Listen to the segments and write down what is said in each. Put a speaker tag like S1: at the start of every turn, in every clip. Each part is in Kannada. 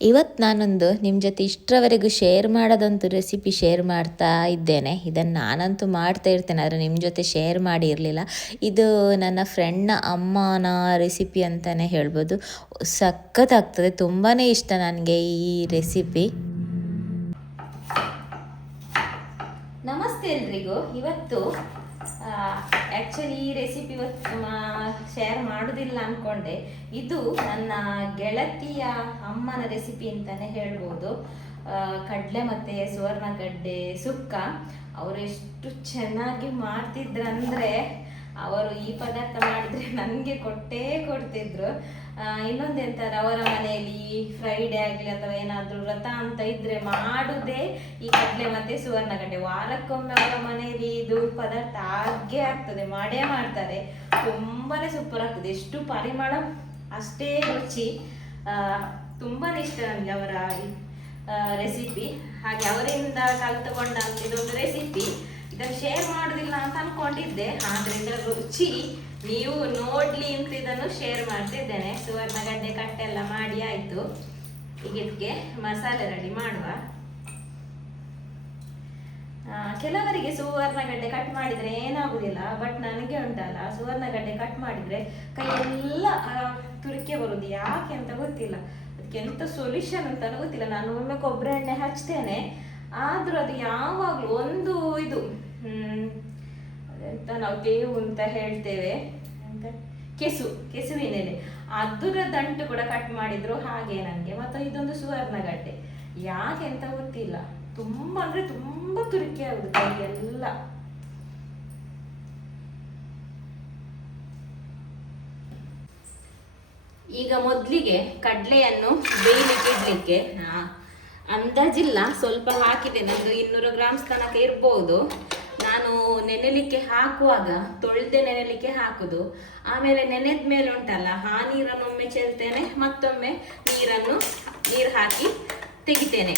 S1: ಇವತ್ತು ನಾನೊಂದು ನಿಮ್ಮ ಜೊತೆ ಇಷ್ಟರವರೆಗೂ ಶೇರ್ ಮಾಡೋದಂತೂ ರೆಸಿಪಿ ಶೇರ್ ಮಾಡ್ತಾ ಇದ್ದೇನೆ. ಇದನ್ನು ನಾನಂತೂ ಮಾಡ್ತಾ ಇರ್ತೇನೆ, ಆದರೆ ನಿಮ್ಮ ಜೊತೆ ಶೇರ್ ಮಾಡಿರಲಿಲ್ಲ ಇದು ನನ್ನ ಫ್ರೆಂಡ್ನ ಅಮ್ಮನ ರೆಸಿಪಿ ಅಂತಲೇ ಹೇಳ್ಬೋದು. ಸಖತ್ತಾಗ್ತದೆ ತುಂಬಾ ಇಷ್ಟ ನನಗೆ ಈ ರೆಸಿಪಿ ನಮಸ್ತೆ ಎಲ್ರಿಗೂ. ಇವತ್ತು ಆ್ಯಕ್ಚುಲಿ ಈ ರೆಸಿಪಿ ಇವತ್ತು ಶೇರ್ ಮಾಡೋದಿಲ್ಲ ಅಂದ್ಕೊಂಡೆ ಇದು ನನ್ನ ಗೆಳತಿಯ ಅಮ್ಮನ ರೆಸಿಪಿ ಅಂತಲೇ ಹೇಳ್ಬೋದು. ಕಡಲೆ ಮತ್ತು ಸುವರ್ಣಗಡ್ಡೆ ಸುಕ್ಕ. ಅವರು ಎಷ್ಟು ಚೆನ್ನಾಗಿ ಮಾಡ್ತಿದ್ರಂದರೆ ಅವರು ಈ ಪದಾರ್ಥ ಮಾಡಿದ್ರೆ ನನಗೆ ಕೊಟ್ಟೇ ಕೊಡ್ತಿದ್ರು. ಇನ್ನೊಂದೆಂತಾರೆ ಅವರ ಮನೆಯಲ್ಲಿ ಫ್ರೈಡೇ ಆಗಲಿ ಅಥವಾ ಏನಾದರೂ ವ್ರತ ಅಂತ ಇದ್ರೆ ಮಾಡುದೇ ಈ ಕಡಲೆ ಮತ್ತೆ ಸುವರ್ಣಗಡ್ಡೆ. ವಾರಕ್ಕೊಮ್ಮೆ ಅವರ ಮನೆಯಲ್ಲಿ ಇದು ಪದಾರ್ಥ ಆಗೇ ಆಗ್ತದೆ, ಮಾಡೇ ಮಾಡ್ತಾರೆ. ತುಂಬಾ ಸೂಪರ್ ಆಗ್ತದೆ. ಎಷ್ಟು ಪರಿಮಳ, ಅಷ್ಟೇ ರುಚಿ. ತುಂಬಾ ಇಷ್ಟ ನನಗೆ ಅವರ ರೆಸಿಪಿ ಹಾಗೆ ಅವರಿಂದ ಕಲ್ತುಕೊಂಡಂತ ಇದೊಂದು ರೆಸಿಪಿ ಇದನ್ನು ಶೇರ್ ಮಾಡೋದಿಲ್ಲ ಅಂತ ಅನ್ಕೊಂಡಿದ್ದೆ. ಆದ್ರೆ ರುಚಿ, ನೀವು ನೋಡ್ಲಿ ಅಂತ ಇದನ್ನು ಶೇರ್ ಮಾಡ್ತಿದ್ದೇನೆ. ಸುವರ್ಣಗಡ್ಡೆ ಕಟ್ಟೆಲ್ಲ ಮಾಡಿ ಆಯ್ತು. ಈಗ ಇದಕ್ಕೆ ಮಸಾಲೆ ರೆಡಿ ಮಾಡುವ. ಕೆಲವರಿಗೆ ಸುವರ್ಣಗಡ್ಡೆ ಕಟ್ ಮಾಡಿದ್ರೆ ಏನಾಗುದಿಲ್ಲ ಬಟ್ ನನಗೆ ಉಂಟಲ್ಲ. ಸುವರ್ಣಗಡ್ಡೆ ಕಟ್ ಮಾಡಿದ್ರೆ ಕೈಯೆಲ್ಲ ತುರಿಕೆ ಬರುದು ಯಾಕೆ ಅಂತ ಗೊತ್ತಿಲ್ಲ. ಅದಕ್ಕೆ ಎಂತ ಸೊಲ್ಯೂಷನ್ ಅಂತ ಗೊತ್ತಿಲ್ಲ. ನಾನು ಒಮ್ಮೆ ಕೊಬ್ಬರಿ ಎಣ್ಣೆ ಹಚ್ತೇನೆ. ಆದ್ರೂ ಅದು ಯಾವಾಗಲೂ ಒಂದು ಇದು ಎಂತ ನಾವು ಬೇವು ಅಂತ ಹೇಳ್ತೇವೆ. ಅಂತ. ಕೆಸು ಕೆಸುವಿನೆಲೆ ಅದರ ದಂಟು ಕೂಡ ಕಟ್ ಮಾಡಿದ್ರು ಹಾಗೆ ನನಗೆ ಮತ್ತು ಇದೊಂದು ಸುವರ್ಣಗಡ್ಡೆ. ಯಾಕೆ ಅಂತ ಗೊತ್ತಿಲ್ಲ. ತುಂಬ ಅಂದ್ರೆ ತುಂಬಾ ತುರಿಕೆ ಆಗುತ್ತೆ ಎಲ್ಲ ಈಗ ಮೊದಲಿಗೆ ಕಡಲೆಯನ್ನು ಬೇಯಲಿಕ್ಕೆ ಇಡ್ಲಿಕ್ಕೆ. ಅಂದಾಜಿಲ್ಲ. ಸ್ವಲ್ಪ ಹಾಕಿದೆ. ನಂದು ಇನ್ನೂರು ಗ್ರಾಮ್ಸ್ ತನಕ ಇರ್ಬೋದು. ನಾನು ನೆನೆಲಿಕ್ಕೆ ಹಾಕುವಾಗ, ತೊಳೆದೆ ನೆನೆಲಿಕ್ಕೆ ಹಾಕುದು. ಆಮೇಲೆ ನೆನೆದ ಮೇಲೆ ಉಂಟಲ್ಲ, ಆ ನೀರನ್ನು ಒಮ್ಮೆ ಚೆಲ್ತೇನೆ, ಮತ್ತೊಮ್ಮೆ ನೀರನ್ನು ನೀರು ಹಾಕಿ ತೆಗಿತೇನೆ.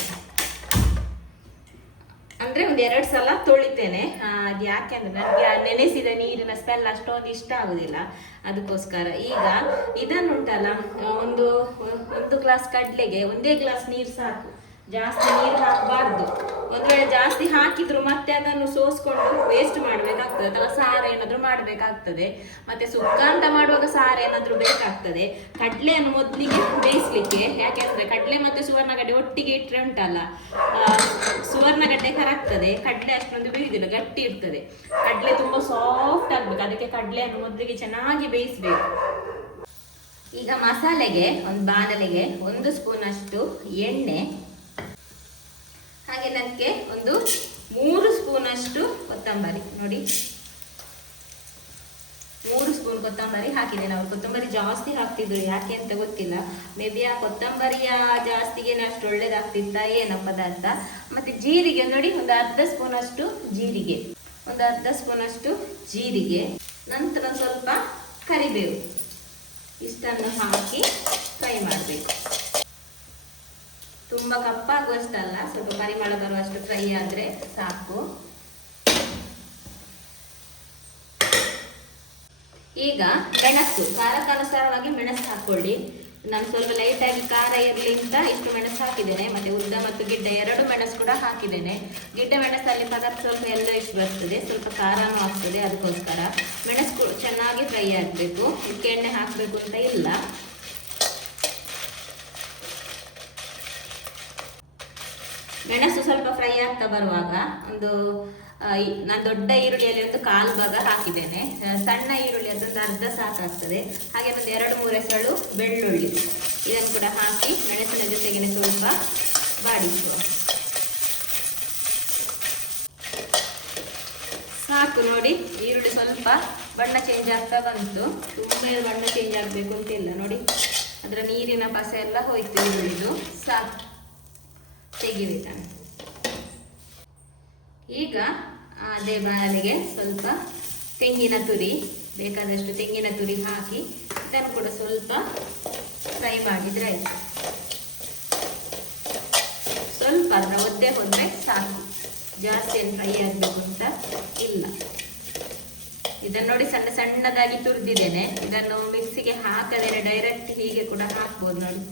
S1: ಅಂದ್ರೆ ಒಂದ್ ಎರಡು ಸಲ ತೊಳಿತೇನೆ. ಅದು ಯಾಕೆಂದ್ರೆ ನನಗೆ ನೆನೆಸಿದ ನೀರಿನ ಸ್ಮೆಲ್ ಅಷ್ಟೊಂದು ಇಷ್ಟ ಆಗುದಿಲ್ಲ. ಅದಕ್ಕೋಸ್ಕರ ಈಗ ಇದನ್ನುಂಟಲ್ಲ, ಒಂದು ಒಂದು ಗ್ಲಾಸ್ ಕಡ್ಲೆಗೆ ಒಂದೇ ಗ್ಲಾಸ್ ನೀರು ಸಾಕು. ಜಾಸ್ತಿ ನೀರು ಹಾಕಬಾರ್ದು. ಒಂದ್ ಜಾಸ್ತಿ ಹಾಕಿದ್ರು ಮತ್ತೆ ಅದನ್ನು ಸೋಸ್ಕೊಂಡು ವೇಸ್ಟ್ ಮಾಡ್ಬೇಕಾಗ್ತದೆ. ಅಥವಾ ಸಾರ ಏನಾದ್ರು ಮಾಡ್ಬೇಕಾಗ್ತದೆ. ಮತ್ತೆ ಸುಕ್ಕ ಅಂತ ಮಾಡುವಾಗ ಸಾರ ಏನಾದ್ರು ಬೇಕಾಗ್ತದೆ. ಕಡ್ಲೆಯನ್ನು ಮೊದಲಿಗೆ ಬೇಯಿಸ್ಲಿಕ್ಕೆ, ಯಾಕೆಂದ್ರೆ ಕಡ್ಲೆ ಮತ್ತೆ ಸುವರ್ಣಗಡ್ಡೆ ಒಟ್ಟಿಗೆ ಇಟ್ಟರೆ ಉಂಟಲ್ಲ. ಸುವರ್ಣಗಡ್ಡೆ ಕರಾಗ್ತದೆ. ಕಡ್ಲೆ ಅಷ್ಟೊಂದು ಬೇಯುವುದಿಲ್ಲ ಗಟ್ಟಿ ಇರ್ತದೆ. ಕಡ್ಲೆ ತುಂಬಾ ಸಾಫ್ಟ್ ಆಗ್ಬೇಕು. ಅದಕ್ಕೆ ಕಡ್ಲೆಯನ್ನು ಮೊದಲಿಗೆ ಚೆನ್ನಾಗಿ ಬೇಯಿಸ್ಬೇಕು. ಈಗ ಮಸಾಲೆಗೆ, ಒಂದು ಬಾಣಲೆಗೆ ಒಂದು ಸ್ಪೂನ್ ಅಷ್ಟು ಎಣ್ಣೆ ಹಾಗೆ ನನಗೆ ಒಂದು ಮೂರು ಸ್ಪೂನಷ್ಟು ಕೊತ್ತಂಬರಿ, ನೋಡಿ. ಮೂರು ಸ್ಪೂನ್ ಕೊತ್ತಂಬರಿ ಹಾಕಿದೆ. ನಾವು ಕೊತ್ತಂಬರಿ ಜಾಸ್ತಿ ಹಾಕ್ತಿದ್ರು ಯಾಕೆ ಅಂತ ಗೊತ್ತಿಲ್ಲ. ಮೇ ಬಿ ಆ ಕೊತ್ತಂಬರಿಯ ಜಾಸ್ತಿಗೆ ಅಷ್ಟು ಒಳ್ಳೇದಾಗ್ತಿತ್ತ ಏನೋ ಪದಾರ್ಥ. ಮತ್ತೆ ಜೀರಿಗೆ, ನೋಡಿ, ಒಂದು ಅರ್ಧ ಸ್ಪೂನ್ ಅಷ್ಟು ಜೀರಿಗೆ. ಒಂದು ಅರ್ಧ ಸ್ಪೂನ್ ಅಷ್ಟು ಜೀರಿಗೆ. ನಂತರ ಸ್ವಲ್ಪ ಕರಿಬೇವು. ಇಷ್ಟನ್ನು ಹಾಕಿ ಫ್ರೈ ಮಾಡಬೇಕು. ತುಂಬ ಕಪ್ಪಾಗುವಷ್ಟಲ್ಲ, ಸ್ವಲ್ಪ ಪರಿಮಳ ಬರುವಷ್ಟು ಫ್ರೈ ಆದರೆ ಸಾಕು. ಈಗ ಮೆಣಸು, ಖಾರಕ್ಕನುಸಾರವಾಗಿ ಮೆಣಸು ಹಾಕೊಳ್ಳಿ. ನಾನು ಸ್ವಲ್ಪ ಲೈಟಾಗಿ ಖಾರ ಇರಲಿ ಅಂತ ಇಷ್ಟು ಮೆಣಸು ಹಾಕಿದ್ದೇನೆ. ಮತ್ತೆ ಉದ್ದ ಮತ್ತು ಗಿಡ್ಡ ಎರಡು ಮೆಣಸು ಕೂಡ ಹಾಕಿದ್ದೇನೆ. ಗಿಡ್ಡ ಮೆಣಸಲ್ಲಿ ಪದಾರ್ಥ ಸ್ವಲ್ಪ ಎಲ್ಲ ಇಷ್ಟು ಬರ್ತದೆ, ಸ್ವಲ್ಪ ಖಾರನೂ ಆಗ್ತದೆ ಅದಕ್ಕೋಸ್ಕರ. ಮೆಣಸು ಚೆನ್ನಾಗಿ ಫ್ರೈ ಆಗಬೇಕು. ಇದಕ್ಕೆ ಎಣ್ಣೆ ಹಾಕಬೇಕು ಅಂತ ಇಲ್ಲ. ಮೆಣಸು ಸ್ವಲ್ಪ ಫ್ರೈ ಆಗ್ತಾ ಬರುವಾಗ ಒಂದು ನಾನು ದೊಡ್ಡ ಈರುಳ್ಳಿಯಲ್ಲಿ ಒಂದು ಕಾಲು ಭಾಗ ಹಾಕಿದ್ದೇನೆ. ಸಣ್ಣ ಈರುಳ್ಳಿ ಅದೊಂದು ಅರ್ಧ ಸಾಕಾಗ್ತದೆ. ಹಾಗೆ ಒಂದು ಎರಡು ಮೂರು ಎಸಳು ಬೆಳ್ಳುಳ್ಳಿ. ಇದನ್ನು ಕೂಡ ಹಾಕಿ ಮೆಣಸಿನ ಜೊತೆಗೆ ಸ್ವಲ್ಪ ಬಾಡಿಸುವ. ಸಾಕು ನೋಡಿ, ಈರುಳ್ಳಿ ಸ್ವಲ್ಪ ಬಣ್ಣ ಚೇಂಜ್ ಆಗ್ತಾ ಬಂತು. ತುಂಬ ಬಣ್ಣ ಚೇಂಜ್ ಆಗಬೇಕು ಅಂತಿಲ್ಲ ನೋಡಿ. ಅದರ ನೀರಿನ ಪಸೆ ಎಲ್ಲ ಹೋಯ್ತು ಈರುಳ್ಳಿದು. ಸಾಕು. ತೆಗಿಬೇಕು ಈಗ ಅದೇ ಬಾಲಿಗೆ ಸ್ವಲ್ಪ ತೆಂಗಿನ ತುರಿ, ಬೇಕಾದಷ್ಟು ತೆಂಗಿನ ತುರಿ ಹಾಕಿ, ಇದನ್ನು ಕೂಡ ಸ್ವಲ್ಪ ಫ್ರೈ ಮಾಡಿದರೆ ಆಯಿತು. ಸ್ವಲ್ಪ ಅದರ ಒದ್ದೆ ಹೋದರೆ ಸಾಕು. ಜಾಸ್ತಿ ಏನು ಫ್ರೈ ಆಗಬೇಕು ಅಂತ ಇಲ್ಲ. ಇದನ್ನು ನೋಡಿ ಸಣ್ಣ ಸಣ್ಣದಾಗಿ ತುರಿದಿದ್ದೇನೆ. ಇದನ್ನು ಮಿಕ್ಸಿಗೆ ಹಾಕದೇನೆ ಡೈರೆಕ್ಟ್ ಹೀಗೆ ಕೂಡ ಹಾಕ್ಬೋದು ನೋಡಿ.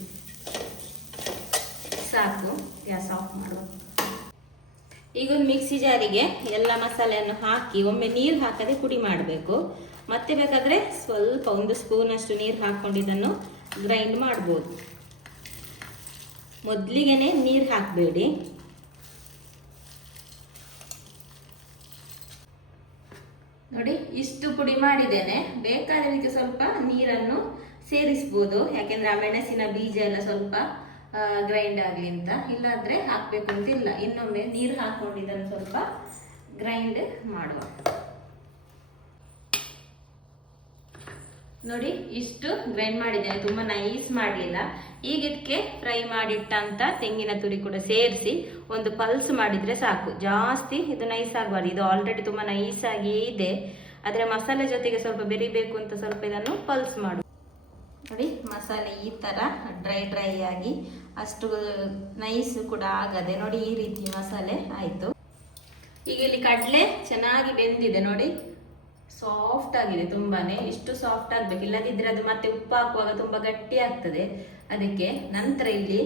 S1: ಸಾಕು, ಗ್ಯಾಸ್ ಆಫ್ ಮಾಡುವ. ಈಗ ಒಂದು ಮಿಕ್ಸಿ ಜಾರಿಗೆ ಎಲ್ಲ ಮಸಾಲೆಯನ್ನು ಹಾಕಿ, ಒಮ್ಮೆ ನೀರು ಹಾಕದೆ ಪುಡಿ ಮಾಡಬೇಕು. ಮತ್ತೆ ಬೇಕಾದ್ರೆ ಸ್ವಲ್ಪ ಒಂದು ಸ್ಪೂನಷ್ಟು ನೀರು ಹಾಕ್ಕೊಂಡು ಇದನ್ನು ಗ್ರೈಂಡ್ ಮಾಡ್ಬೋದು. ಮೊದಲಿಗೆನೆ ನೀರು ಹಾಕಬೇಡಿ. ನೋಡಿ, ಇಷ್ಟು ಪುಡಿ ಮಾಡಿದ್ದೇನೆ. ಇದಕ್ಕೆ ಸ್ವಲ್ಪ ನೀರನ್ನು ಸೇರಿಸ್ಬೋದು. ಯಾಕೆಂದ್ರೆ ಆ ಮೆಣಸಿನ ಬೀಜ ಎಲ್ಲ ಸ್ವಲ್ಪ ಗ್ರೈಂಡ್ ಆಗಲಿ ಅಂತ. ಇಲ್ಲಾಂದ್ರೆ ಹಾಕಬೇಕು ಅಂತಿಲ್ಲ ಇನ್ನೊಮ್ಮೆ ನೀರು ಹಾಕ್ಕೊಂಡು ಸ್ವಲ್ಪ ಗ್ರೈಂಡ್ ಮಾಡುವ. ನೋಡಿ, ಇಷ್ಟು ಗ್ರೈಂಡ್ ಮಾಡಿದ್ದೇನೆ. ತುಂಬಾ ನೈಸ್ ಮಾಡಲಿಲ್ಲ. ಈಗ ಇದಕ್ಕೆ ಫ್ರೈ ಮಾಡಿಟ್ಟಂತ ತೆಂಗಿನ ತುರಿ ಕೂಡ ಸೇರಿಸಿ ಒಂದು ಪಲ್ಸ್ ಮಾಡಿದ್ರೆ ಸಾಕು. ಜಾಸ್ತಿ ಇದು ನೈಸ್ ಆಗಬಾರ್ದು. ಇದು ಆಲ್ರೆಡಿ ತುಂಬಾ ನೈಸ್ ಆಗಿಯೇ ಇದೆ. ಆದರೆ ಮಸಾಲೆ ಜೊತೆಗೆ ಸ್ವಲ್ಪ ಬೆರಿಬೇಕು ಅಂತ ಸ್ವಲ್ಪ ಇದನ್ನು ಪಲ್ಸ್ ಮಾಡು. ನೋಡಿ ಮಸಾಲೆ ಈ ಥರ ಡ್ರೈ ಡ್ರೈ ಆಗಿ ಅಷ್ಟು ನೈಸ್ ಕೂಡ ಆಗದೆ ನೋಡಿ ಈ ರೀತಿ ಮಸಾಲೆ ಆಯಿತು. ಈಗ ಇಲ್ಲಿ ಕಡಲೆ ಚೆನ್ನಾಗಿ ಬೆಂದಿದೆ ನೋಡಿ. ಸಾಫ್ಟ್ ಆಗಿದೆ ತುಂಬಾನೇ. ಇಷ್ಟು ಸಾಫ್ಟ್ ಆಗಬೇಕು. ಇಲ್ಲದಿದ್ದರೆ ಅದು ಮತ್ತೆ ಉಪ್ಪು ಹಾಕುವಾಗ ತುಂಬಾ ಗಟ್ಟಿ ಆಗ್ತದೆ. ಅದಕ್ಕೆ ನಂತರ ಇಲ್ಲಿ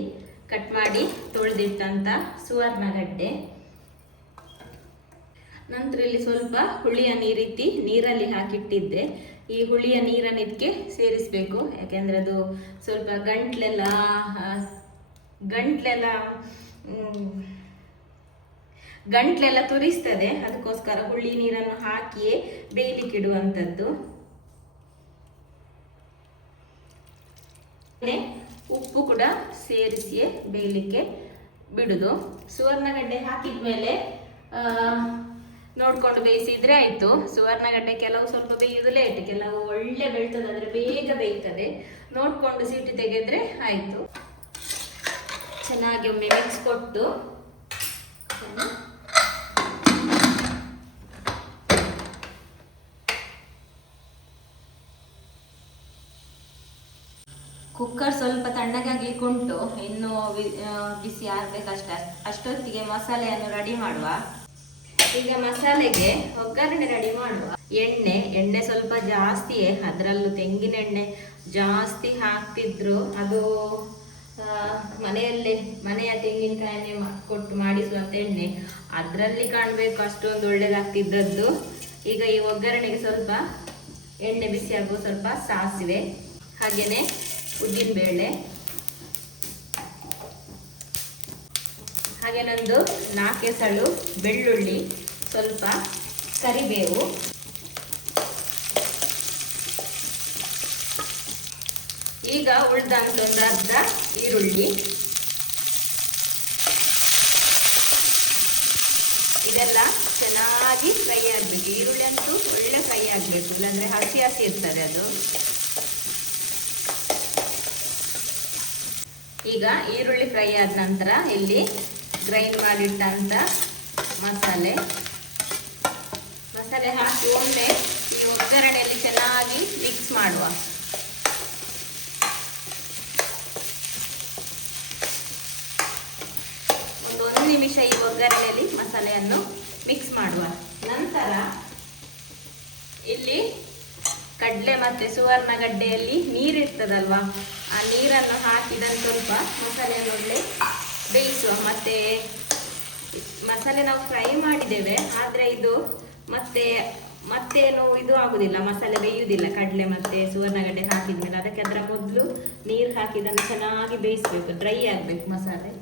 S1: ಕಟ್ ಮಾಡಿ ತೊಳೆದಿಟ್ಟಂಥ ಸುವರ್ಣಗಡ್ಡೆ ನಂತರ ಇಲ್ಲಿ ಸ್ವಲ್ಪ ಹುಳಿಯನ್ನು ಈ ರೀತಿ ನೀರಲ್ಲಿ ಹಾಕಿಟ್ಟಿದ್ದೆ. ಈ ಹುಳಿಯ ನೀರನ್ನು ಇದಕ್ಕೆ ಸೇರಿಸಬೇಕು. ಯಾಕೆಂದ್ರೆ ಅದು ಸ್ವಲ್ಪ ಗಂಟ್ಲೆಲ್ಲ ಗಂಟ್ಲೆಲ್ಲ ಗಂಟ್ಲೆಲ್ಲ ತುರಿಸ್ತದೆ. ಅದಕ್ಕೋಸ್ಕರ ಹುಳಿ ನೀರನ್ನು ಹಾಕಿಯೇ ಬೇಯಲಿಕ್ಕಿಡುವಂಥದ್ದು ಉಪ್ಪು ಕೂಡ ಸೇರಿಸಿಯೇ ಬೇಯಲಿಕ್ಕೆ ಬಿಡುದು. ಸುವರ್ಣಗಡ್ಡೆ ಹಾಕಿದ್ಮೇಲೆ ಆ, ನೋಡ್ಕೊಂಡು ಬೇಯಿಸಿದ್ರೆ ಆಯ್ತು. ಸುವರ್ಣಗಡ್ಡೆ ಕೆಲವು ಸ್ವಲ್ಪ ಬೇಯುವುದು ಲೇಟ್ ಕೆಲವು ಒಳ್ಳೆ ಬೆಳ್ತದೆ ಅಂದ್ರೆ ಬೇಗ ಬೇಯ್ತದೆ. ನೋಡ್ಕೊಂಡು ಸೀಟಿ ತೆಗೆದ್ರೆ ಆಯ್ತು. ಚೆನ್ನಾಗಿ ಒಮ್ಮೆ ಮಿಕ್ಸ್ ಕೊಟ್ಟು. ಕುಕ್ಕರ್ ಸ್ವಲ್ಪ ತಣ್ಣಗಾಗ್ಲಿಕ್ಕೆ ಉಂಟು ಇನ್ನು ಬಿಸಿ ಆಗ್ಬೇಕಷ್ಟ. ಅಷ್ಟೊತ್ತಿಗೆ ಮಸಾಲೆಯನ್ನು ರೆಡಿ ಮಾಡುವ. ಈಗ ಮಸಾಲೆಗೆ ಒಗ್ಗರಣೆ ರೆಡಿ ಮಾಡುವ. ಎಣ್ಣೆ ಎಣ್ಣೆ ಸ್ವಲ್ಪ ಜಾಸ್ತಿಯೇ, ಅದರಲ್ಲೂ ತೆಂಗಿನ ಎಣ್ಣೆ ಜಾಸ್ತಿ ಹಾಕ್ತಿದ್ರು. ಅದು ಮನೆಯಲ್ಲೇ, ಮನೆಯ ತೆಂಗಿನಕಾಯನ್ನೇ ಕೊಟ್ಟು ಮಾಡಿಸುವಂಥ ಎಣ್ಣೆ ಅದರಲ್ಲಿ ಕಾಣಬೇಕು ಅಷ್ಟೊಂದು ಒಳ್ಳೇದಾಗ್ತಿದ್ದದ್ದು. ಈಗ ಈ ಒಗ್ಗರಣೆಗೆ ಸ್ವಲ್ಪ ಎಣ್ಣೆ ಬಿಸಿ ಆಗುವ ಸ್ವಲ್ಪ ಸಾಸಿವೆ ಹಾಗೇನೆ ಉದ್ದಿನಬೇಳೆ ಹಾಗೇನೊಂದು ನಾಲ್ಕೆಸಳು ಬೆಳ್ಳುಳ್ಳಿ. ಸ್ವಲ್ಪ ಕರಿಬೇವು. ಈಗ ಉಳ್ದಂತ ಒಂದು ಅರ್ಧ ಈರುಳ್ಳಿ. ಇದೆಲ್ಲ ಚೆನ್ನಾಗಿ ಫ್ರೈ ಆಗಬೇಕು. ಈರುಳ್ಳಿ ಅಂತೂ ಒಳ್ಳೆ ಫ್ರೈ ಆಗಬೇಕು. ಇಲ್ಲಾಂದ್ರೆ ಹಸಿ ಹಸಿ ಇರ್ತದೆ ಅದು. ಈಗ ಈರುಳ್ಳಿ ಫ್ರೈ ಆದ ನಂತರ ಇಲ್ಲಿ ಗ್ರೈಂಡ್ ಮಾಡಿಟ್ಟಂತ ಮಸಾಲೆ ಮಸಾಲೆ ಹಾಕಿ ಒಮ್ಮೆ ಈ ಒಗ್ಗರಣೆಯಲ್ಲಿ ಚೆನ್ನಾಗಿ ಮಿಕ್ಸ್ ಮಾಡುವ. ಒಂದು ಒಂದು ನಿಮಿಷ ಈ ಒಗ್ಗರಣೆಯಲ್ಲಿ ಮಸಾಲೆಯನ್ನು ಮಿಕ್ಸ್ ಮಾಡುವ. ನಂತರ ಇಲ್ಲಿ ಕಡಲೆ ಮತ್ತೆ ಸುವರ್ಣಗಡ್ಡೆಯಲ್ಲಿ ನೀರಿರ್ತದಲ್ವಾ ಆ ನೀರನ್ನು ಹಾಕಿ ಇದನ್ನು ಸ್ವಲ್ಪ ಮಸಾಲೆಯನ್ನು ಒಳ್ಳೆ ಬೇಯಿಸುವ. ಮತ್ತೆ ಮಸಾಲೆ ನಾವು ಫ್ರೈ ಮಾಡಿದ್ದೇವೆ, ಆದರೆ ಇದು ಮತ್ತೆ ಮತ್ತೇನು ಇದು ಆಗುದಿಲ್ಲ, ಮಸಾಲೆ ಬೇಯುವುದಿಲ್ಲ ಕಡಲೆ ಮತ್ತೆ ಸುವರ್ಣಗಡ್ಡೆ ಹಾಕಿದ್ಮೇಲೆ ಅದಕ್ಕೆ ಅದರ ಮೊದಲು ನೀರು ಹಾಕಿದನ್ನು ಚೆನ್ನಾಗಿ ಬೇಯಿಸ್ಬೇಕು ಡ್ರೈ ಆಗಬೇಕು ಮಸಾಲೆ.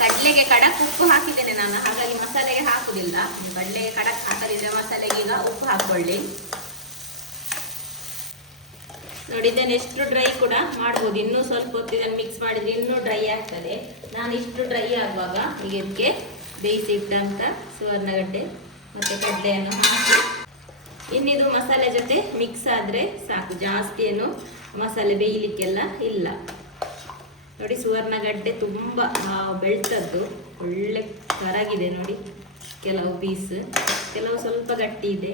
S1: ಕಡಲೆಗೆ ಕಡಕ್ ಉಪ್ಪು ಹಾಕಿದ್ದೇನೆ ನಾನು, ಹಾಗಾಗಿ ಮಸಾಲೆಗೆ ಹಾಕುದಿಲ್ಲ. ಕಡಲೆಗೆ ಕಡಕ್ ಹಾಕದಿದ್ರೆ ಮಸಾಲೆಗೆ ಈಗ ಉಪ್ಪು ಹಾಕೊಳ್ಳಿ ನೋಡಿ, ಇದನ್ನು ಎಷ್ಟು ಡ್ರೈ ಕೂಡ ಮಾಡ್ಬೋದು. ಇನ್ನೂ ಸ್ವಲ್ಪ ಹೊತ್ತು ಇದನ್ನು ಮಿಕ್ಸ್ ಮಾಡಿದ್ರೆ ಇನ್ನೂ ಡ್ರೈ ಆಗ್ತದೆ. ನಾನು ಇಷ್ಟು ಡ್ರೈ ಆಗುವಾಗ ಈಗ ಇದಕ್ಕೆ ಬೇಯಿಸಿ ಇಟ್ಟಂಥ ಸುವರ್ಣಗಡ್ಡೆ ಮತ್ತು ಕಡಲೆಯನ್ನು ಹಾಕಿ, ಇನ್ನಿದು ಮಸಾಲೆ ಜೊತೆ ಮಿಕ್ಸ್ ಆದರೆ ಸಾಕು. ಜಾಸ್ತಿ ಏನು ಮಸಾಲೆ ಬೇಯಲಿಕ್ಕೆಲ್ಲ ಇಲ್ಲ. ನೋಡಿ, ಸುವರ್ಣಗಡ್ಡೆ ತುಂಬ ಬೆಳ್ತದ್ದು. ಒಳ್ಳೆ ಕರಗಿದೆ ನೋಡಿ, ಕೆಲವು ಪೀಸ್ ಕೆಲವು ಸ್ವಲ್ಪ ಗಟ್ಟಿ ಇದೆ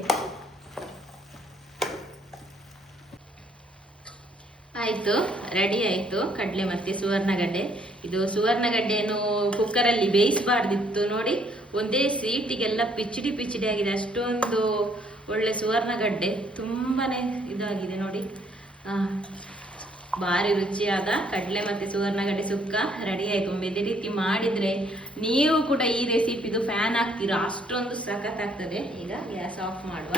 S1: ಆಯಿತು ರೆಡಿ ಆಯಿತು, ಕಡಲೆ ಮತ್ತು ಸುವರ್ಣಗಡ್ಡೆ ಇದು ಸುವರ್ಣಗಡ್ಡೆಯನ್ನು ಕುಕ್ಕರಲ್ಲಿ ಬೇಯಿಸಬಾರ್ದಿತ್ತು ನೋಡಿ. ಒಂದೇ ಸೀಟಿಗೆಲ್ಲ ಪಿಚಿಡಿ ಪಿಚಿಡಿ ಆಗಿದೆ. ಅಷ್ಟೊಂದು ಒಳ್ಳೆ ಸುವರ್ಣಗಡ್ಡೆ ತುಂಬಾ ಇದಾಗಿದೆ ನೋಡಿ. ಭಾರಿ ರುಚಿಯಾದ ಕಡಲೆ ಮತ್ತು ಸುವರ್ಣಗಡ್ಡೆ ಸುಕ್ಕ ರೆಡಿ ಆಯ್ತು. ಇದೇ ರೀತಿ ಮಾಡಿದರೆ ನೀವು ಕೂಡ ಈ ರೆಸಿಪಿದು ಫ್ಯಾನ್ ಆಗ್ತೀರಾ? ಅಷ್ಟೊಂದು ಸಖತ್ತಾಗ್ತದೆ. ಈಗ ಗ್ಯಾಸ್ ಆಫ್ ಮಾಡುವ.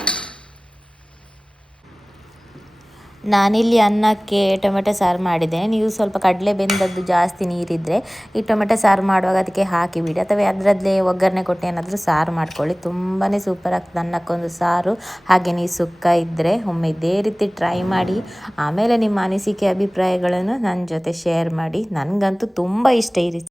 S2: ನಾನಿಲ್ಲಿ ಅನ್ನಕ್ಕೆ ಟೊಮೆಟೊ ಸಾರು ಮಾಡಿದ್ದೇನೆ. ನೀವು ಸ್ವಲ್ಪ ಕಡಲೆ ಬೆಂದದ್ದು ಜಾಸ್ತಿ ನೀರಿದ್ದರೆ ಈ ಟೊಮೆಟೊ ಸಾರು ಮಾಡುವಾಗ ಅದಕ್ಕೆ ಹಾಕಿಬಿಡಿ ಅಥವಾ ಅದರದ್ದೇ ಒಗ್ಗರಣೆ ಕೊಟ್ಟು ಏನಾದರೂ ಸಾರು ಮಾಡ್ಕೊಳ್ಳಿ. ತುಂಬಾ ಸೂಪರ್ ಆಗ್ತದೆ ಅನ್ನಕ್ಕೊಂದು ಸಾರು. ಹಾಗೆ ನೀವು ಸುಕ್ಕ ಇದ್ದರೆ ಒಮ್ಮೆ ಇದೇ ರೀತಿ ಟ್ರೈ ಮಾಡಿ. ಆಮೇಲೆ ನಿಮ್ಮ ಅನಿಸಿಕೆ ಅಭಿಪ್ರಾಯಗಳನ್ನು ನನ್ನ ಜೊತೆ ಶೇರ್ ಮಾಡಿ. ನನಗಂತೂ ತುಂಬ ಇಷ್ಟ ಈ